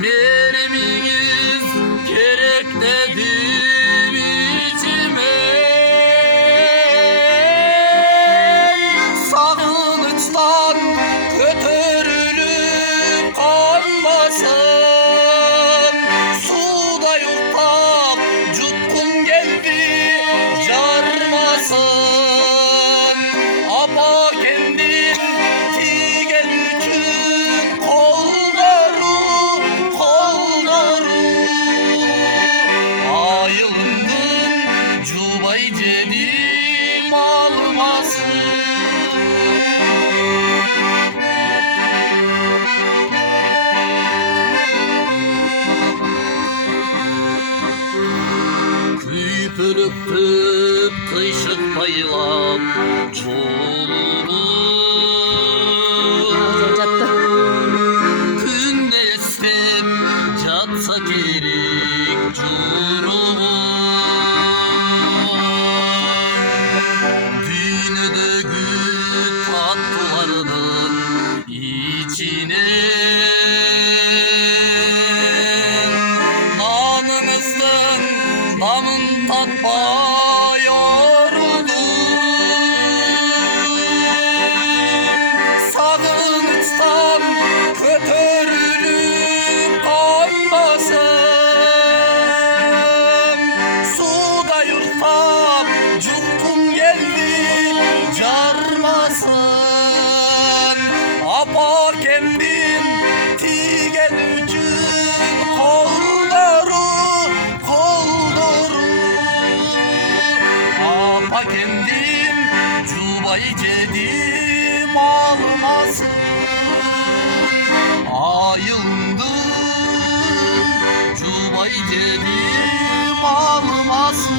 Merminiz gerek dedim içime. Sağlıçtan götürülüp kalmasın. Suda yurttan cutkun geldi carmasın. Ama kendim tigen üçün kolları ayıldım cubay cedim almasın. Küpülüktüp kışık baylap Künde estem catsa gerek Düğünde gül tatlılarının içine Nanımızdan damın tatmıyordum. Sağınızdan götürülüp kalmasın. Suda yurttan cutkun geldi carmasın. Apa kendim tigen üçün kolları Apa kendim cubayı cedim almasın. Ayıldım cubayı cedim almasın.